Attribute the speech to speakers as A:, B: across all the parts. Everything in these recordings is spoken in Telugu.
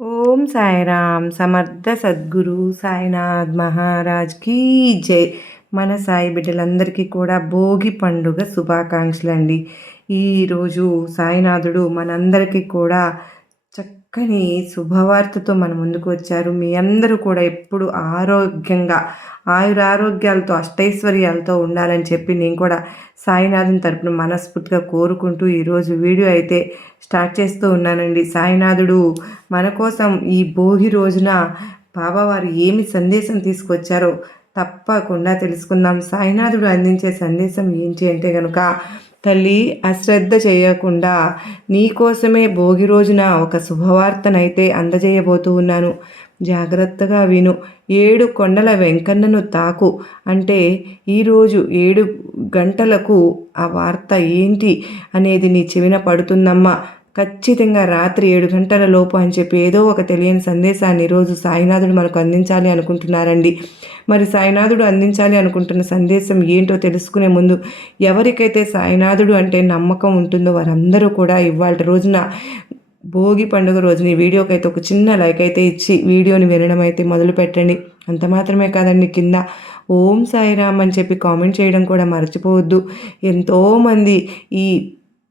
A: ఓం సాయిరామ్ సమర్థ సద్గురు సాయినాథ్ మహారాజ్ కీ జై. మన సాయి బిడ్డలందరికీ కూడా భోగి పండుగ శుభాకాంక్షలు అండి ఈరోజు సాయినాథుడు మనందరికీ కూడా చక్కని శుభవార్తతో మన ముందుకు వచ్చారు. మీ అందరూ కూడా ఎప్పుడు ఆరోగ్యంగా ఆయురారోగ్యాలతో అష్టైశ్వర్యాలతో ఉండాలని చెప్పి నేను కూడా సాయినాథుని తరపున మనస్ఫూర్తిగా కోరుకుంటూ ఈరోజు వీడియో అయితే స్టార్ట్ చేస్తూ ఉన్నానండి. సాయినాథుడు మన కోసం ఈ భోగి రోజున బాబావారు ఏమి సందేశం తీసుకొచ్చారో తప్పకుండా తెలుసుకుందాం. సాయినాథుడు అందించే సందేశం ఏంటి అంటే కనుక తల్లి అశ్రద్ధ చేయకుండా నీకోసమే భోగి రోజున ఒక శుభవార్తనైతే అందజేయబోతూ ఉన్నాను. జాగ్రత్తగా విను. ఏడు కొండల వెంకన్నను తాకు. అంటే ఈరోజు ఏడు గంటలకు ఆ వార్త ఏంటి అనేది నీ చెవిన పడుతుందమ్మా. ఖచ్చితంగా రాత్రి ఏడు గంటల లోపు అని చెప్పి ఏదో ఒక తెలియని సందేశాన్ని ఈరోజు సాయినాథుడు మనకు అందించాలి అనుకుంటున్నారండి. మరి సాయినాథుడు అందించాలి అనుకుంటున్న సందేశం ఏంటో తెలుసుకునే ముందు ఎవరికైతే సాయినాథుడు అంటే నమ్మకం ఉంటుందో వారందరూ కూడా ఇవాళ రోజున భోగి పండుగ రోజున ఈ వీడియోకి అయితే ఒక చిన్న లైక్ అయితే ఇచ్చి వీడియోని వినడం అయితే మొదలు పెట్టండి. అంత మాత్రమే కాదండి కింద ఓం సాయిరామ్ అని చెప్పి కామెంట్ చేయడం కూడా మర్చిపోవద్దు. ఎంతోమంది ఈ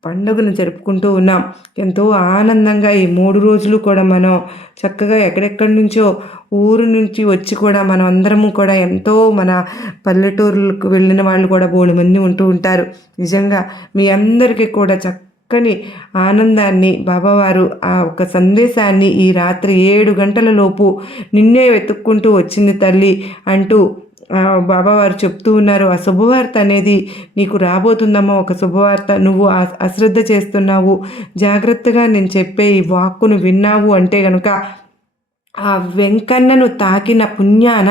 A: పండుగను జరుపుకుంటూ ఉన్నాం. ఎంతో ఆనందంగా ఈ మూడు రోజులు కూడా మనం చక్కగా ఎక్కడెక్కడి నుంచో ఊరు నుంచి వచ్చి కూడా మనం అందరము కూడా ఎంతో మన పల్లెటూరులకు వెళ్ళిన వాళ్ళు కూడా బోడు మంది ఉంటూ ఉంటారు. నిజంగా మీ అందరికీ కూడా చక్క చక్కని ఆనందాన్ని బాబావారు ఆ ఒక సందేశాన్ని ఈ రాత్రి ఏడు గంటల లోపు నిన్నే వెతుక్కుంటూ వచ్చింది తల్లి అంటూ బాబావారు చెప్తూ ఉన్నారు. ఆ శుభవార్త అనేది నీకు రాబోతుందమ్మా. ఒక శుభవార్త. నువ్వు అశ్రద్ధ చేస్తున్నావు. జాగ్రత్తగా నేను చెప్పే ఈ వాక్కును విన్నావు అంటే కనుక ఆ వెంకన్నను తాకిన పుణ్యాన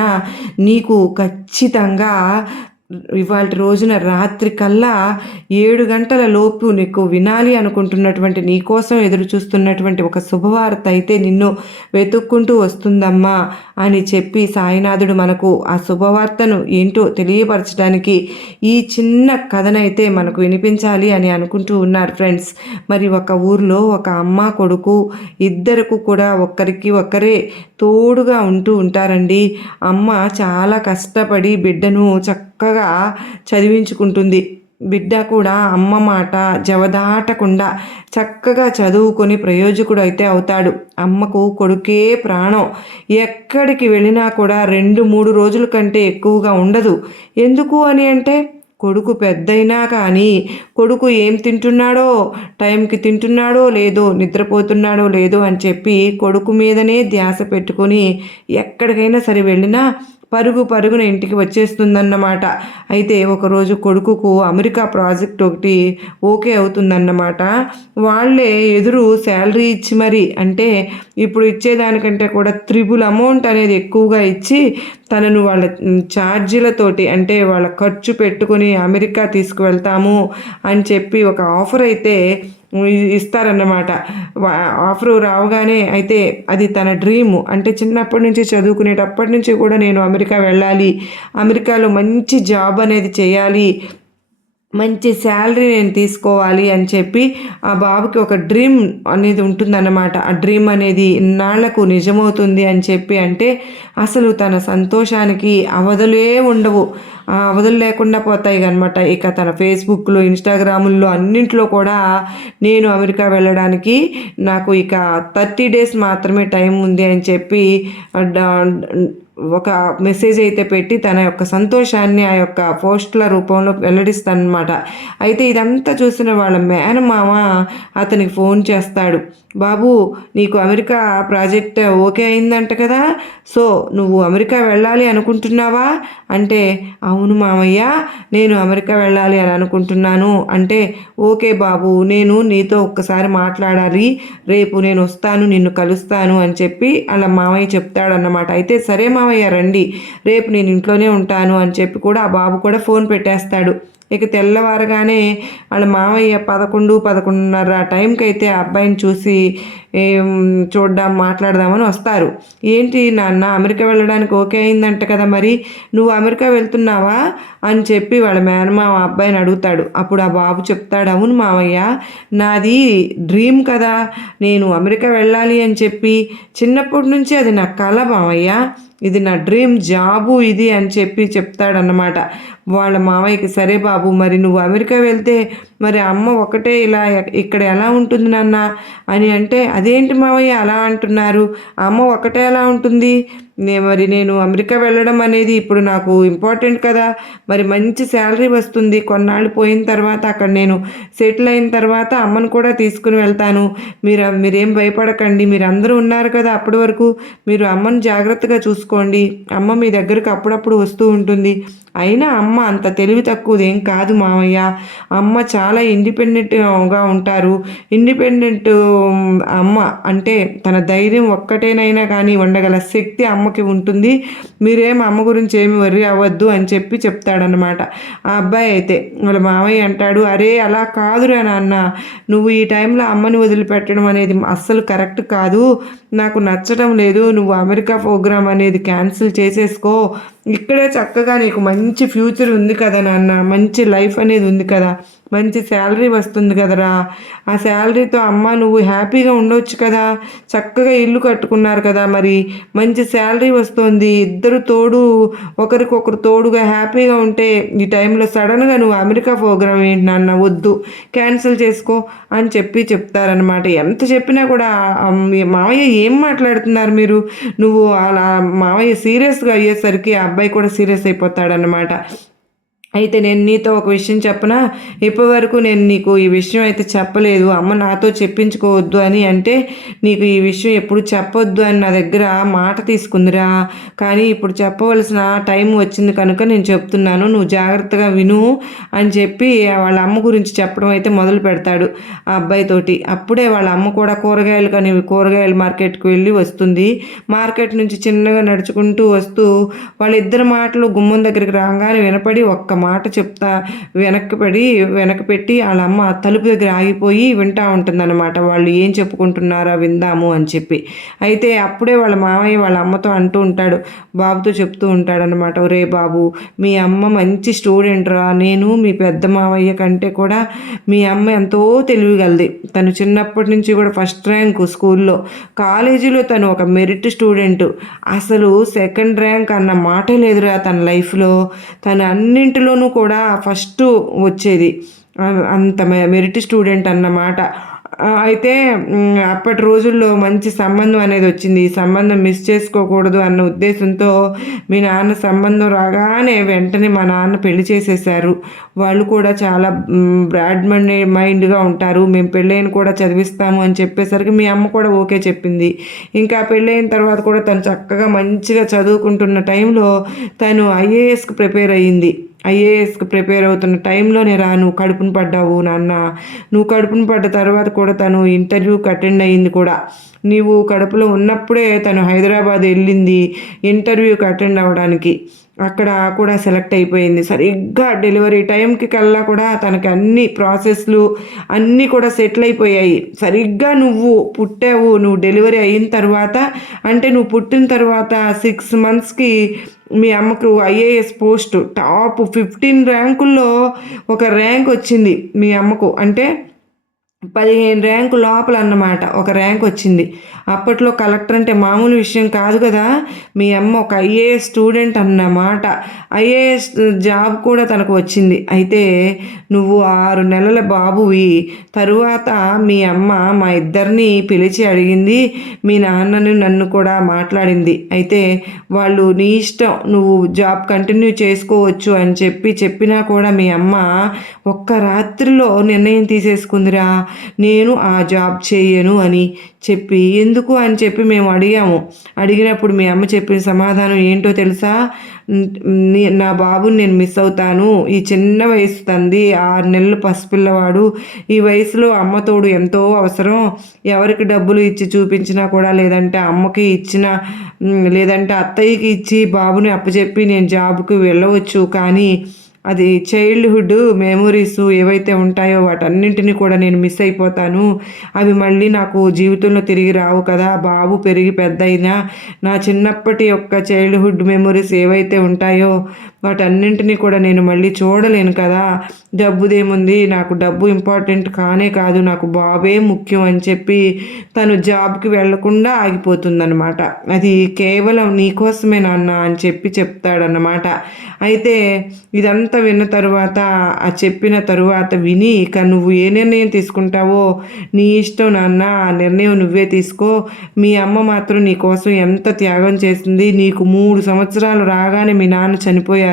A: నీకు ఖచ్చితంగా ఇవాళ రోజున రాత్రి కల్లా ఏడు గంటల లోపు నీకు వినాలి అనుకుంటున్నటువంటి నీ కోసం ఎదురు చూస్తున్నటువంటి ఒక శుభవార్త అయితే నిన్ను వెతుక్కుంటూ వస్తుందమ్మా అని చెప్పి సాయినాథుడు మనకు ఆ శుభవార్తను ఏంటో తెలియపరచడానికి ఈ చిన్న కథనైతే మనకు వినిపించాలి అని అనుకుంటూ ఉన్నారు ఫ్రెండ్స్. మరి ఒక ఊర్లో ఒక అమ్మ కొడుకు ఇద్దరకు కూడా ఒక్కరికి ఒక్కరే తోడుగా ఉంటూ ఉంటారండి. అమ్మ చాలా కష్టపడి బిడ్డను చక్క చక్కగా చదివించుకుంటుంది. బిడ్డ కూడా అమ్మ మాట జవదాటకుండా చక్కగా చదువుకొని ప్రయోజకుడు అయితే అవుతాడు. అమ్మకు కొడుకే ప్రాణం. ఎక్కడికి వెళ్ళినా కూడా రెండు మూడు రోజుల కంటే ఎక్కువగా ఉండదు. ఎందుకు అని అంటే కొడుకు పెద్దయినా కానీ కొడుకు ఏం తింటున్నాడో టైంకి తింటున్నాడో లేదో నిద్రపోతున్నాడో లేదో అని చెప్పి కొడుకు మీదనే ధ్యాస పెట్టుకొని ఎక్కడికైనా సరే వెళ్ళినా పరుగు పరుగున ఇంటికి వచ్చేస్తుందన్నమాట. అయితే ఒకరోజు కొడుకుకు అమెరికా ప్రాజెక్ట్ ఒకటి ఓకే అవుతుందన్నమాట. వాళ్ళే ఎదురు శాలరీ ఇచ్చి మరి అంటే ఇప్పుడు ఇచ్చేదానికంటే కూడా త్రిబుల్ అమౌంట్ అనేది ఎక్కువగా ఇచ్చి తనను వాళ్ళ ఛార్జీలతోటి అంటే వాళ్ళ ఖర్చు పెట్టుకొని అమెరికా తీసుకువెళ్తాము అని చెప్పి ఒక ఆఫర్ అయితే ఇస్తారన్నమాట. ఆఫర్ రావగానే అయితే అది తన డ్రీము. అంటే చిన్నప్పటి నుంచి చదువుకునేటప్పటి నుంచి కూడా నేను అమెరికా వెళ్ళాలి. అమెరికాలో మంచి జాబ్ అనేది చేయాలి. మంచి శాలరీ నేను తీసుకోవాలి అని చెప్పి ఆ బాబుకి ఒక డ్రీమ్ అనేది ఉంటుందన్నమాట. ఆ డ్రీమ్ అనేది ఇన్నాళ్ళకు నిజమవుతుంది అని చెప్పి అంటే అసలు తన సంతోషానికి అవధులే ఉండవు. ఆ అవధులు లేకుండా పోతాయి అనమాట ఇక తన ఫేస్బుక్లో ఇన్స్టాగ్రాముల్లో అన్నింట్లో కూడా నేను అమెరికా వెళ్ళడానికి నాకు ఇక థర్టీ డేస్ మాత్రమే టైం ఉంది అని చెప్పి ఒక మెసేజ్ అయితే పెట్టి తన యొక్క సంతోషాన్ని ఆ యొక్క పోస్టుల రూపంలో వెల్లడిస్తానమాట అయితే ఇదంతా చూసిన వాళ్ళ మేనమామ అతనికి ఫోన్ చేస్తాడు. బాబు నీకు అమెరికా ప్రాజెక్ట్ ఓకే అయిందంట కదా సో నువ్వు అమెరికా వెళ్ళాలి అనుకుంటున్నావా? అంటే అవును మామయ్య నేను అమెరికా వెళ్ళాలి అని అనుకుంటున్నాను. అంటే ఓకే బాబు నేను నీతో ఒక్కసారి మాట్లాడాలి రేపు నేను వస్తాను నిన్ను కలుస్తాను అని చెప్పి అలా మామయ్య చెప్తాడన్నమాట. అయితే సరే మామయ్య రండి. రేపు నేను ఇంట్లోనే ఉంటాను అని చెప్పి కూడా ఆ బాబు కూడా ఫోన్ పెట్టేస్తాడు. ఇక తెల్లవారగానే వాళ్ళ మామయ్య పదకొండు పదకొండున్నర ఆ టైంకి అయితే ఆ అబ్బాయిని చూసి చూడడం మాట్లాడదామని వస్తారు. ఏంటి నాన్న అమెరికా వెళ్ళడానికి ఓకే అయిందంట కదా మరి? నువ్వు అమెరికా వెళ్తున్నావా? అని చెప్పి వాళ్ళ మేనమామ అబ్బాయిని అడుగుతాడు. అప్పుడు ఆ బాబు చెప్తాడు అవును మామయ్య నాది డ్రీమ్ కదా నేను అమెరికా వెళ్ళాలి అని చెప్పి. చిన్నప్పటి నుంచి అది నా కళ మామయ్య ఇది నా డ్రీమ్ జాబు ఇది అని చెప్పి చెప్తాడన్నమాట. వాళ్ళ మామయ్యకి సరే బాబు మరి నువ్వు అమెరికా వెళ్తే మరి అమ్మ ఒకటే ఇలా ఇక్కడ ఎలా ఉంటుంది నాన్న? అని అంటే అదేంటి మావయ్య అలా అంటున్నారు? అమ్మ ఒకటే ఎలా ఉంటుంది? నే మరి నేను అమెరికా వెళ్ళడం అనేది ఇప్పుడు నాకు ఇంపార్టెంట్ కదా. మరి మంచి శాలరీ వస్తుంది. కొన్నాళ్ళు పోయిన తర్వాత అక్కడ నేను సెటిల్ అయిన తర్వాత అమ్మను కూడా తీసుకుని వెళ్తాను. మీరు మీరేం భయపడకండి. మీరు అందరూ ఉన్నారు కదా అప్పటి వరకు. మీరు అమ్మను జాగ్రత్తగా చూసుకోండి. అమ్మ మీ దగ్గరకు అప్పుడప్పుడు వస్తూ ఉంటుంది. అయినా అమ్మ అంత తెలివి తక్కువది ఏం కాదు మామయ్య అమ్మ చాలా ఇండిపెండెంట్గా ఉంటారు. ఇండిపెండెంట్ అమ్మ అంటే తన ధైర్యం ఒక్కటేనైనా కానీ ఉండగల శక్తి అమ్మకి ఉంటుంది. మీరేం అమ్మ గురించి ఏమి వర్రీ అవ్వద్దు అని చెప్పి చెప్తాడనమాట ఆ అబ్బాయి అయితే వాళ్ళ మామయ్య అంటాడు అరే అలా కాదురా నాన్న. నువ్వు ఈ టైంలో అమ్మని వదిలిపెట్టడం అనేది అస్సలు కరెక్ట్ కాదు. నాకు నచ్చడం లేదు. నువ్వు అమెరికా ప్రోగ్రామ్ అనేది క్యాన్సిల్ చేసేసుకో. ఇక్కడే చక్కగా నీకు మంచి మంచి ఫ్యూచర్ ఉంది కదా నాన్న. మంచి లైఫ్ అనేది ఉంది కదా. మంచి శాలరీ వస్తుంది కదరా. ఆ శాలరీతో అమ్మ నువ్వు హ్యాపీగా ఉండొచ్చు కదా. చక్కగా ఇల్లు కట్టుకున్నారు కదా మరి. మంచి శాలరీ వస్తుంది. ఇద్దరు తోడు ఒకరికొకరు తోడుగా హ్యాపీగా ఉంటే ఈ టైంలో సడన్గా నువ్వు అమెరికా ప్రోగ్రామ్ ఏంటి నాన్న? వద్దు. క్యాన్సిల్ చేసుకో అని చెప్పి చెప్తారనమాట ఎంత చెప్పినా కూడా ఆ మామయ్య ఏం మాట్లాడుతున్నారు మీరు? నువ్వు అలా మామయ్య సీరియస్గా అయ్యేసరికి ఆ అబ్బాయి కూడా సీరియస్ అయిపోతాడనమాట అయితే నేను నీతో ఒక విషయం చెప్పనా? ఇప్పటి వరకు నేను నీకు ఈ విషయం అయితే చెప్పలేదు. అమ్మ నాతో చెప్పించుకోవద్దు అని అంటే నీకు ఈ విషయం ఎప్పుడు చెప్పొద్దు అని నా దగ్గర మాట తీసుకుందిరా. కానీ ఇప్పుడు చెప్పవలసిన టైం వచ్చింది కనుక నేను చెప్తున్నాను. నువ్వు జాగ్రత్తగా విను అని చెప్పి వాళ్ళ అమ్మ గురించి చెప్పడం అయితే మొదలు పెడతాడు ఆ అబ్బాయితోటి అప్పుడే వాళ్ళ అమ్మ కూడా కూరగాయలు కానీ కూరగాయల మార్కెట్కి వెళ్ళి వస్తుంది. మార్కెట్ నుంచి చిన్నగా నడుచుకుంటూ వస్తూ వాళ్ళిద్దరి మాటలు గుమ్మం దగ్గరికి రాగానే వినపడి ఒక్క మాట చెప్తా వెనక్కి పడి వెనక్కి పెట్టి వాళ్ళ అమ్మ తలుపు దగ్గర ఆగిపోయి వింటా ఉంటుందన్నమాట. వాళ్ళు ఏం చెప్పుకుంటున్నారా విందాము అని చెప్పి. అయితే అప్పుడే వాళ్ళ మామయ్య వాళ్ళ అమ్మతో అంటూ ఉంటాడు బాబుతో చెప్తూ ఉంటాడనమాట ఒరే బాబు మీ అమ్మ మంచి స్టూడెంట్ రా. నేను మీ పెద్ద మామయ్య కంటే కూడా మీ అమ్మ ఎంతో తెలివిగలది. తను చిన్నప్పటి నుంచి కూడా ఫస్ట్ ర్యాంకు స్కూల్లో. కాలేజీలో తను ఒక మెరిట్ స్టూడెంట్ అసలు సెకండ్ ర్యాంక్ అన్న మాట లేదురా తన లైఫ్లో తను అన్నింటిలో అన్నింటిలోనూ కూడా ఫస్ట్ వచ్చేది. అంత మె- మెరిట్ స్టూడెంట్ అన్నమాట. అయితే అప్పటి రోజుల్లో మంచి సంబంధం అనేది వచ్చింది. ఈ సంబంధం మిస్ చేసుకోకూడదు అన్న ఉద్దేశంతో మీ నాన్న సంబంధం రాగానే వెంటనే మా నాన్న పెళ్ళి చేసేసారు వాళ్ళు కూడా చాలా బ్రాడ్ మైండ్గా ఉంటారు. మేము పెళ్ళైన కూడా చదివిస్తాము అని చెప్పేసరికి మీ అమ్మ కూడా ఓకే చెప్పింది. ఇంకా పెళ్ళైన తర్వాత కూడా తను చక్కగా మంచిగా చదువుకుంటున్న టైంలో తను ఐఏఎస్కి ప్రిపేర్ అయ్యింది. ఐఏఎస్కి ప్రిపేర్ అవుతున్న టైంలోనే రా నువ్వు కడుపును పడ్డావు నాన్న. నువ్వు కడుపును పడ్డ తర్వాత కూడా తను ఇంటర్వ్యూకి అటెండ్ అయ్యింది కూడా. నీవు కడుపులో ఉన్నప్పుడే తను హైదరాబాద్ వెళ్ళింది ఇంటర్వ్యూకి అటెండ్ అవ్వడానికి. అక్కడ కూడా సెలెక్ట్ అయిపోయింది. సరిగ్గా డెలివరీ టైంకి కల్లా కూడా తనకి అన్ని ప్రాసెస్లు అన్నీ కూడా సెటిల్ అయిపోయాయి. సరిగ్గా నువ్వు పుట్టావు నువ్వు డెలివరీ అయిన తర్వాత అంటే నువ్వు పుట్టిన తర్వాత సిక్స్ మంత్స్కి మీ అమ్మకు ఐఏఎస్ పోస్ట్. టాప్ ఫిఫ్టీన్ ర్యాంకుల్లో ఒక ర్యాంక్ వచ్చింది మీ అమ్మకు. అంటే పదిహేను ర్యాంకు లోపల అన్నమాట ఒక ర్యాంక్ వచ్చింది. అప్పట్లో కలెక్టర్ అంటే మామూలు విషయం కాదు కదా. మీ అమ్మ ఒక ఐఏఎస్ స్టూడెంట్ అన్నమాట. ఐఏఎస్ జాబ్ కూడా తనకు వచ్చింది. అయితే నువ్వు ఆరు నెలల బాబువి. తరువాత మీ అమ్మ మా ఇద్దరిని పిలిచి అడిగింది. మీ నాన్నని నన్ను కూడా మాట్లాడింది. అయితే వాళ్ళు నీ ఇష్టం నువ్వు జాబ్ కంటిన్యూ చేసుకోవచ్చు అని చెప్పి చెప్పినా కూడా మీ అమ్మ ఒక్క రాత్రిలో నిర్ణయం తీసేసుకుందిరా. నేను ఆ జాబ్ చేయను అని చెప్పి ఎందుకు అని చెప్పి మేము అడిగాము. అడిగినప్పుడు మీ అమ్మ చెప్పిన సమాధానం ఏంటో తెలుసా? నా బాబుని నేను మిస్ అవుతాను. ఈ చిన్న వయసు తంది ఆరు నెలలు పసిపిల్లవాడు. ఈ వయసులో అమ్మ తోడు ఎంతో అవసరం. ఎవరికి డబ్బులు ఇచ్చి చూపించినా కూడా లేదంటే అమ్మకి ఇచ్చిన లేదంటే అత్తయ్యకి ఇచ్చి బాబుని అప్పచెప్పి నేను జాబ్కి వెళ్ళవచ్చు. కానీ అది చైల్డ్హుడ్ మెమొరీస్ ఏవైతే ఉంటాయో వాటన్నింటినీ కూడా నేను మిస్ అయిపోతాను. అవి మళ్ళీ నాకు జీవితంలో తిరిగి రావు కదా. బాబు పెరిగి పెద్ద అయినా నా చిన్నప్పటి యొక్క చైల్డ్హుడ్ మెమొరీస్ ఏవైతే ఉంటాయో వాటన్నింటినీ కూడా నేను మళ్ళీ చూడలేను కదా. డబ్బుదేముంది? నాకు డబ్బు ఇంపార్టెంట్ కానే కాదు. నాకు బాబే ముఖ్యం అని చెప్పి తను జాబ్కి వెళ్ళకుండా ఆగిపోతుందన్నమాట. అది కేవలం నీకోసమే నాన్న అని చెప్పి చెప్తాడన్నమాట. అయితే ఇదంతా విన్న తరువాత ఆ చెప్పిన తరువాత విని ఇక నువ్వు ఏ నిర్ణయం తీసుకుంటావో? నీ ఇష్టం నాన్న ఆ నిర్ణయం నువ్వే తీసుకో. మీ అమ్మ మాత్రం నీ కోసం ఎంత త్యాగం చేసింది? నీకు మూడు సంవత్సరాలు రాగానే మీ నాన్న చనిపోయారు.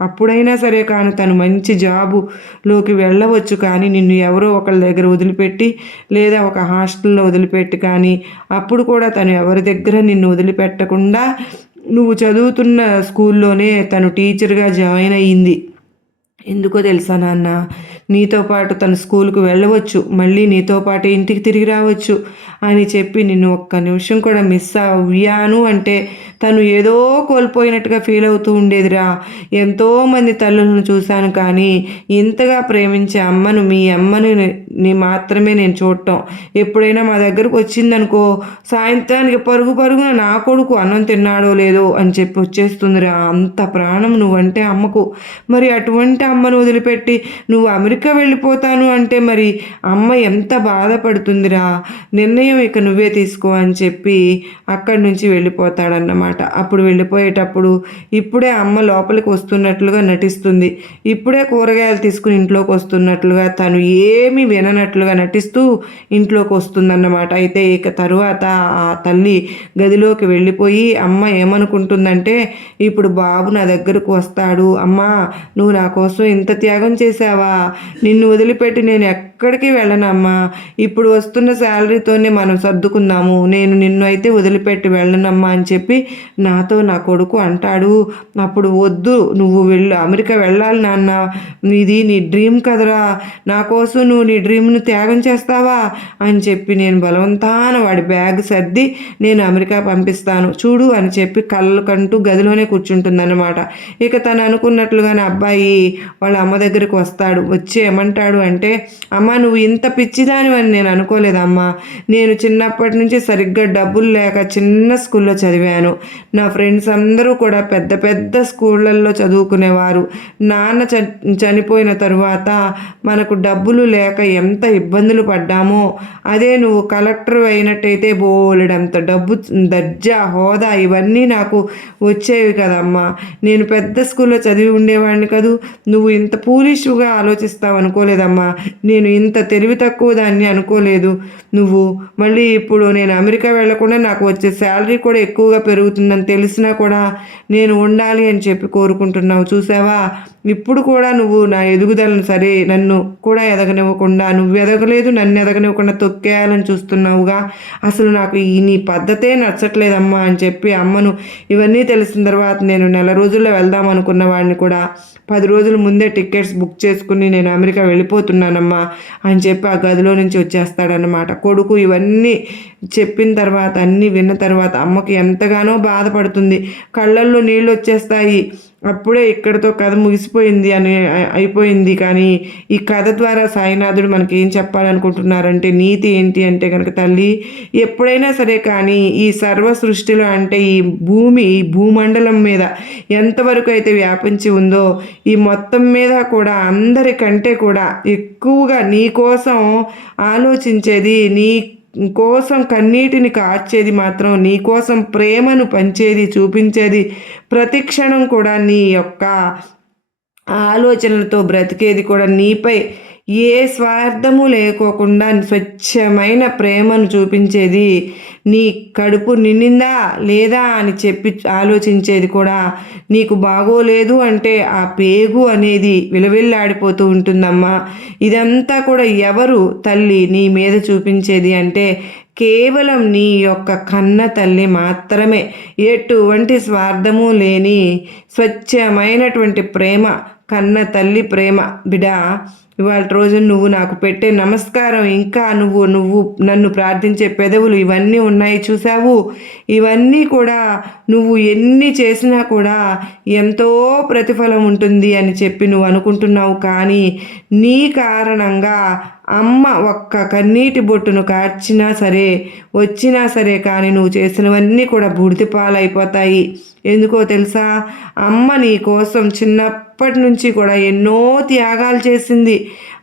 A: అప్పుడైనా సరే కానీ తను మంచి జాబులోకి వెళ్ళవచ్చు కానీ నిన్ను ఎవరో ఒకళ్ళ దగ్గర వదిలిపెట్టి లేదా ఒక హాస్టల్లో వదిలిపెట్టి కానీ అప్పుడు కూడా తను ఎవరి దగ్గర నిన్ను వదిలిపెట్టకుండా నువ్వు చదువుతున్న స్కూల్లోనే తను టీచర్గా జాయిన్ అయ్యింది. ఎందుకో తెలుసా నాన్న? నీతో పాటు తన స్కూల్కు వెళ్ళవచ్చు. మళ్ళీ నీతో పాటు ఇంటికి తిరిగి రావచ్చు. అని చెప్పి నిన్ను ఒక్క నిమిషం కూడా మిస్ అవ్యాను అంటే తను ఏదో కోల్పోయినట్టుగా ఫీల్ అవుతూ ఉండేదిరా. ఎంతోమంది తల్లులను చూశాను కానీ ఇంతగా ప్రేమించే అమ్మను మీ అమ్మని మాత్రమే నేను చూడటం. ఎప్పుడైనా మా దగ్గరకు వచ్చిందనుకో సాయంత్రానికి పరుగు పరుగున నా కొడుకు అన్నం తిన్నాడో లేదో అని చెప్పి వచ్చేస్తుందిరా. అంత ప్రాణం నువ్వంటే అమ్మకు. మరి అటువంటి అమ్మను వదిలిపెట్టి నువ్వు అమెరికా వెళ్ళిపోతాను అంటే మరి అమ్మ ఎంత బాధపడుతుందిరా. నిర్ణయం ఇక నువ్వే తీసుకో అని చెప్పి అక్కడి నుంచి వెళ్ళిపోతాడన్నమాట. అప్పుడు వెళ్ళిపోయేటప్పుడు ఇప్పుడే అమ్మ లోపలికి వస్తున్నట్లుగా నటిస్తుంది. ఇప్పుడే కూరగాయలు తీసుకుని ఇంట్లోకి వస్తున్నట్లుగా తను ఏమీ విననట్లుగా నటిస్తూ ఇంట్లోకి వస్తుందన్నమాట. అయితే ఇక తరువాత ఆ తల్లి గదిలోకి వెళ్ళిపోయి అమ్మ ఏమనుకుంటుందంటే ఇప్పుడు బాబు నా దగ్గరకు వస్తాడు. అమ్మా నువ్వు నా కోసం ఇంత త్యాగం చేసావా నిన్ను వదిలిపెట్టి నేను ఎక్కడికి వెళ్ళనమ్మా? ఇప్పుడు వస్తున్న శాలరీతోనే మనం సర్దుకుందాము. నేను నిన్ను అయితే వదిలిపెట్టి వెళ్ళనమ్మా అని చెప్పి నాతో నా కొడుకు అంటాడు. అప్పుడు వద్దు నువ్వు వెళ్ళు అమెరికా వెళ్ళాలి నాన్న. ఇది నీ డ్రీమ్ కదరా. నా కోసం నువ్వు నీ డ్రీమ్ను త్యాగం చేస్తావా? అని చెప్పి నేను బలవంతాన వాడి బ్యాగ్ సర్ది నేను అమెరికా పంపిస్తాను. చూడు అని చెప్పి కళ్ళు కంటూ గదిలోనే కూర్చుంటుందన్నమాట. ఇక తను అనుకున్నట్లుగానే అబ్బాయి వాళ్ళ అమ్మ దగ్గరికి వస్తాడు. వచ్చి ఏమంటాడు అంటే అమ్మ నువ్వు ఇంత పిచ్చిదానివని నేను అనుకోలేదమ్మా. నేను చిన్నప్పటి నుంచి సరిగ్గా డబ్బులు లేక చిన్న స్కూల్లో చదివాను. నా ఫ్రెండ్స్ అందరూ కూడా పెద్ద పెద్ద స్కూళ్ళల్లో చదువుకునేవారు. నాన్న చ చనిపోయిన తరువాత మనకు డబ్బులు లేక ఎంత ఇబ్బందులు పడ్డామో అదే నువ్వు కలెక్టర్ అయినట్టయితే బోలెడంత డబ్బు దర్జా హోదా ఇవన్నీ నాకు వచ్చేవి కదమ్మా. నేను పెద్ద స్కూల్లో చదివి ఉండేవాడిని కదూ. నువ్వు ఇంత పూలిష్గా ఆలోచిస్తావు అనుకోలేదమ్మా నేను ఇంత తెలివి తక్కువ దాన్ని అనుకోలేదు. నువ్వు మళ్ళీ ఇప్పుడు నేను అమెరికా వెళ్ళకుండా నాకు వచ్చే శాలరీ కూడా ఎక్కువగా పెరుగుతుందని తెలిసినా కూడా నేను ఉండాలి అని చెప్పి కోరుకుంటున్నావు. చూసావా? ఇప్పుడు కూడా నువ్వు నా ఎదుగుదలను సరే నన్ను కూడా ఎదగనివ్వకుండా నువ్వు ఎదగలేదు నన్ను ఎదగనివ్వకుండా తొక్కేయాలని చూస్తున్నావుగా. అసలు నాకు ఈ నీ పద్ధతే నచ్చట్లేదమ్మా అని చెప్పి అమ్మను ఇవన్నీ తెలిసిన తర్వాత నేను నెల రోజుల్లో వెళ్దాం అనుకున్న వాడిని కూడా పది రోజుల ముందే టికెట్స్ బుక్ చేసుకుని నేను అమెరికా వెళ్ళిపోతున్నానమ్మా అని చెప్పి ఆ గదిలో నుంచి వచ్చేస్తాడనమాట కొడుకు ఇవన్నీ చెప్పిన తర్వాత అన్నీ విన్న తర్వాత అమ్మకి ఎంతగానో బాధపడుతుంది. కళ్ళల్లో నీళ్ళు వచ్చేస్తాయి. అప్పుడే ఇక్కడతో కథ ముగిసిపోయింది అని అయిపోయింది. కానీ ఈ కథ ద్వారా సాయినాథుడు మనకి ఏం చెప్పాలనుకుంటున్నారంటే నీతి ఏంటి అంటే కనుక తల్లి ఎప్పుడైనా సరే కానీ ఈ సర్వ సృష్టిలో అంటే ఈ భూమి ఈ భూమండలం మీద ఎంతవరకు అయితే వ్యాపించి ఉందో ఈ మొత్తం మీద కూడా అందరికంటే కూడా ఎక్కువగా నీ కోసం ఆలోచించేది నీ కోసం కన్నీటిని కార్చేది మాత్రం నీ కోసం ప్రేమను పంచేది చూపించేది ప్రతి క్షణం కూడా నీ యొక్క ఆలోచనలతో బ్రతికేది కూడా నీపై ఏ స్వార్థము లేకోకుండా స్వచ్ఛమైన ప్రేమను చూపించేది నీ కడుపు నిండిందా లేదా అని చెప్పి ఆలోచించేది కూడా నీకు బాగోలేదు అంటే ఆ పేగు అనేది విలవిల్లాడిపోతూ ఉంటుందమ్మా. ఇదంతా కూడా ఎవరు తల్లి నీ మీద చూపించేది అంటే కేవలం నీ యొక్క కన్న తల్లి మాత్రమే. ఎటువంటి స్వార్థము లేని స్వచ్ఛమైనటువంటి ప్రేమ కన్న తల్లి ప్రేమ. బిడా ఇవాళ రోజు నువ్వు నాకు పెట్టే నమస్కారం ఇంకా నువ్వు నువ్వు నన్ను ప్రార్థించే పెదవులు ఇవన్నీ ఉన్నాయి చూసావు ఇవన్నీ కూడా నువ్వు ఎన్ని చేసినా కూడా ఎంతో ప్రతిఫలం ఉంటుంది అని చెప్పి నువ్వు అనుకుంటున్నావు. కానీ నీ కారణంగా అమ్మ ఒక్క కన్నీటి బొట్టును కార్చినా సరే వచ్చినా సరే కానీ నువ్వు చేసినవన్నీ కూడా బూడిద పాలైపోతాయి. ఎందుకో తెలుసా? అమ్మ నీ కోసం అప్పటి నుంచి కూడా ఎన్నో త్యాగాలు చేసింది.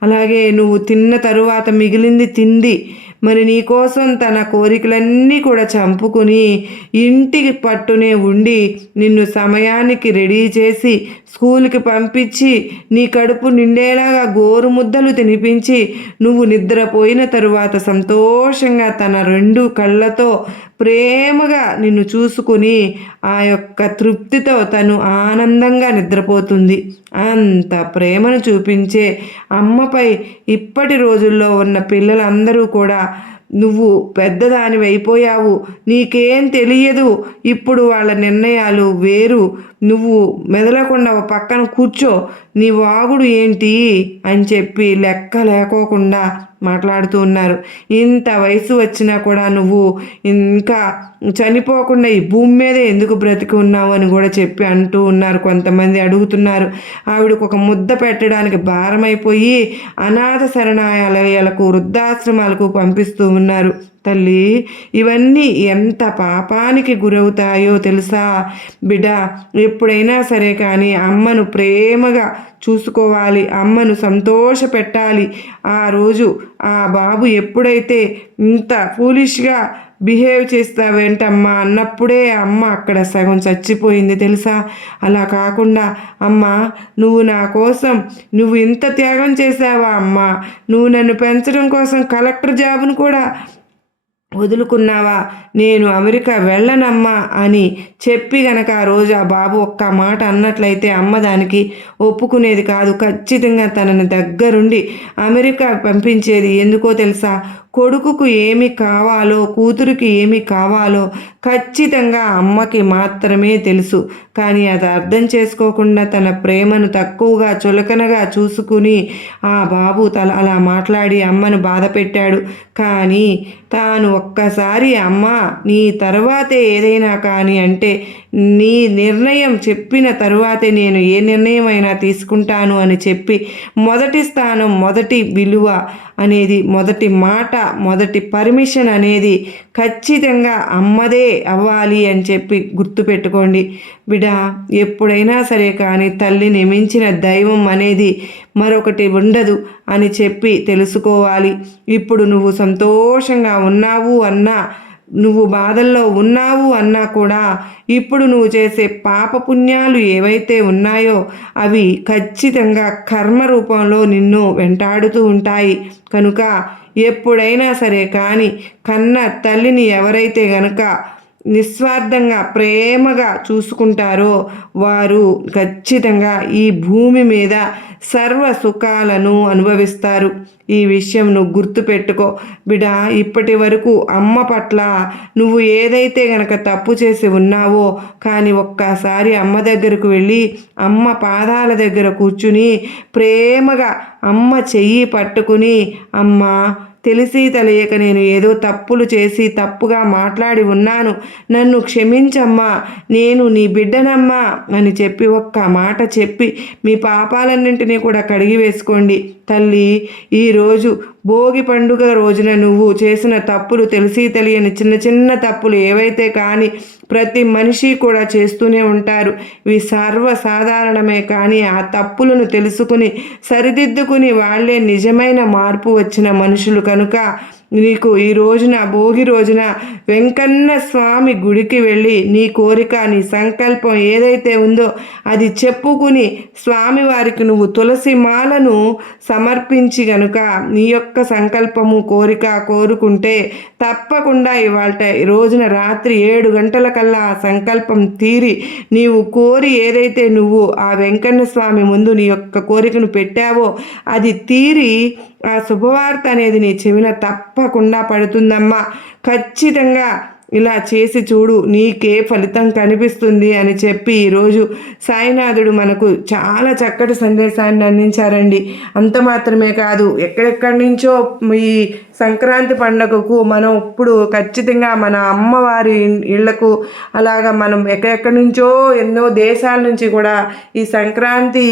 A: అలాగే నువ్వు తిన్న తరువాత మిగిలింది తింది మరి నీకోసం తన కోరికలన్నీ కూడా చంపుకుని ఇంటికి పట్టునే ఉండి నిన్ను సమయానికి రెడీ చేసి స్కూల్కి పంపించి నీ కడుపు నిండేలాగా గోరు ముద్దలు తినిపించి నువ్వు నిద్రపోయిన తరువాత సంతోషంగా తన రెండు కళ్ళతో ప్రేమగా నిన్ను చూసుకుని ఆ యొక్క తృప్తితో తను ఆనందంగా నిద్రపోతుంది. అంత ప్రేమను చూపించే అమ్మపై ఇప్పటి రోజుల్లో ఉన్న పిల్లలందరూ కూడా నువ్వు పెద్దదానివైపోయావు. నీకేం తెలియదు. ఇప్పుడు వాళ్ళ నిర్ణయాలు వేరు. నువ్వు మెదలకుండా పక్కన కూర్చో నీ వాగుడు ఏంటి అని చెప్పి లెక్క లేకోకుండా మాట్లాడుతూ ఉన్నారు. ఇంత వయసు వచ్చినా కూడా నువ్వు ఇంకా చనిపోకుండా ఈ భూమి మీదే ఎందుకు బ్రతికి ఉన్నావు అని కూడా చెప్పి అంటూ ఉన్నారు. కొంతమంది అడుగుతున్నారు. ఆవిడకు ఒక ముద్ద పెట్టడానికి భారమైపోయి అనాథ శరణాలయాలకు వృద్ధాశ్రమాలకు పంపిస్తూ ఉన్నారు. తల్లి ఇవన్నీ ఎంత పాపానికి గురవుతాయో తెలుసా? బిడ్డ ఎప్పుడైనా సరే కానీ అమ్మను ప్రేమగా చూసుకోవాలి అమ్మను సంతోష పెట్టాలి ఆ రోజు ఆ బాబు ఎప్పుడైతే ఇంత ఫూలిష్గా బిహేవ్ చేస్తావేంటమ్మా అన్నప్పుడే అమ్మ అక్కడ సగం చచ్చిపోయింది తెలుసా? అలా కాకుండా అమ్మ నువ్వు నా కోసం నువ్వు ఇంత త్యాగం చేసావా అమ్మ? నువ్వు నన్ను పెంచడం కోసం కలెక్టర్ జాబును కూడా వదులుకున్నావా? నేను అమెరికా వెళ్ళనమ్మా అని చెప్పి గనక ఆ రోజు ఆ బాబు ఒక్క మాట అన్నట్లయితే అమ్మ దానికి ఒప్పుకునేది కాదు. ఖచ్చితంగా తనని దగ్గరుండి అమెరికా పంపించేది ఎందుకో తెలుసా? కొడుకుకు ఏమి కావాలో కూతురికి ఏమి కావాలో ఖచ్చితంగా అమ్మకి మాత్రమే తెలుసు. కానీ అది అర్థం చేసుకోకుండా తన ప్రేమను తక్కువగా చులకనగా చూసుకుని ఆ బాబు తల అలా మాట్లాడి అమ్మను బాధ పెట్టాడు. కానీ తాను ఒక్కసారి అమ్మ నీ తర్వాతే ఏదైనా కానీ అంటే నీ నిర్ణయం చెప్పిన తరువాతే నేను ఏ నిర్ణయం అయినా తీసుకుంటాను అని చెప్పి మొదటి స్థానం మొదటి విలువ అనేది మొదటి మాట మొదటి పర్మిషన్ అనేది ఖచ్చితంగా అమ్మదే అవ్వాలి అని చెప్పి గుర్తుపెట్టుకోండి. బిడ ఎప్పుడైనా సరే కానీ తల్లిని మించిన దైవం అనేది మరొకటి ఉండదు అని చెప్పి తెలుసుకోవాలి. ఇప్పుడు నువ్వు సంతోషంగా ఉన్నావు అన్నా నువ్వు బాధల్లో ఉన్నావు అన్నా కూడా ఇప్పుడు నువ్వు చేసే పాపపుణ్యాలు ఏవైతే ఉన్నాయో అవి ఖచ్చితంగా కర్మ రూపంలో నిన్ను వెంటాడుతూ ఉంటాయి. కనుక ఎప్పుడైనా సరే కానీ కన్న తల్లిని ఎవరైతే గనక నిస్వార్థంగా ప్రేమగా చూసుకుంటారో వారు ఖచ్చితంగా ఈ భూమి మీద సర్వ సుఖాలను అనుభవిస్తారు. ఈ విషయం నువ్వు గుర్తుపెట్టుకో. బిడ ఇప్పటి వరకు అమ్మ పట్ల నువ్వు ఏదైతే గనక తప్పు చేసి ఉన్నావో కానీ ఒక్కసారి అమ్మ దగ్గరకు వెళ్ళి అమ్మ పాదాల దగ్గర కూర్చుని ప్రేమగా అమ్మ చెయ్యి పట్టుకుని అమ్మ తెలిసి తెలియక నేను ఏదో తప్పులు చేసి తప్పుగా మాట్లాడి ఉన్నాను. నన్ను క్షమించమ్మా. నేను నీ బిడ్డనమ్మా అని చెప్పి ఒక్క మాట చెప్పి మీ పాపాలన్నింటినీ కూడా కడిగి వేసుకోండి తల్లి ఈరోజు భోగి పండుగ రోజున నువ్వు చేసిన తప్పులు తెలిసి తెలియని చిన్న చిన్న తప్పులు ఏవైతే కానీ ప్రతి మనిషి కూడా చేస్తూనే ఉంటారు. ఇవి సర్వసాధారణమే కానీ ఆ తప్పులను తెలుసుకుని సరిదిద్దుకుని వాళ్ళే నిజమైన మార్పు వచ్చిన మనుషులు కనుక నీకు ఈ రోజున భోగి రోజున వెంకన్న స్వామి గుడికి వెళ్ళి నీ కోరిక నీ సంకల్పం ఏదైతే ఉందో అది చెప్పుకుని స్వామివారికి నువ్వు తులసి మాలను సమర్పించి గనుక నీ యొక్క సంకల్పము కోరిక కోరుకుంటే తప్పకుండా ఇవాళ ఈ రోజున రాత్రి ఏడు గంటల కల్లా ఆ సంకల్పం తీరి నీవు కోరి ఏదైతే నువ్వు ఆ వెంకన్న స్వామి ముందు నీ యొక్క కోరికను పెట్టావో అది తీరి ఆ శుభవార్త అనేది నీ చెవిన తప్పకుండా పడుతుందమ్మా. ఖచ్చితంగా ఇలా చేసి చూడు నీకే ఫలితం కనిపిస్తుంది అని చెప్పి ఈరోజు సాయినాథుడు మనకు చాలా చక్కటి సందేశాన్ని అందించారండి. అంత మాత్రమే కాదు ఎక్కడెక్కడి నుంచో ఈ సంక్రాంతి పండుగకు మనం ఇప్పుడు ఖచ్చితంగా మన అమ్మవారి ఇళ్ళకు అలాగా మనం ఎక్కడెక్కడి నుంచో ఎన్నో దేశాల నుంచి కూడా ఈ సంక్రాంతి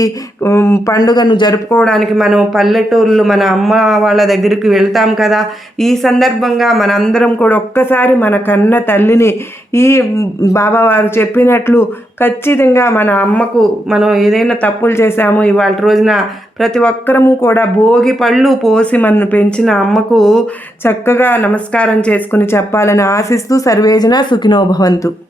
A: పండుగను జరుపుకోవడానికి మనం పల్లెటూర్లు మన అమ్మ వాళ్ళ దగ్గరికి వెళ్తాం కదా. ఈ సందర్భంగా మనందరం కూడా ఒక్కసారి మన కన్న తల్లిని ఈ బాబా వారు చెప్పినట్లు ఖచ్చితంగా మన అమ్మకు మనం ఏదైనా తప్పులు చేశామో ఇవాళ రోజున ప్రతి ఒక్కరము కూడా భోగి పళ్ళు పోసి మనను పెంచిన అమ్మకు చక్కగా నమస్కారం చేసుకుని చెప్పాలని ఆశిస్తూ సర్వేజన సుఖినో భవంతు.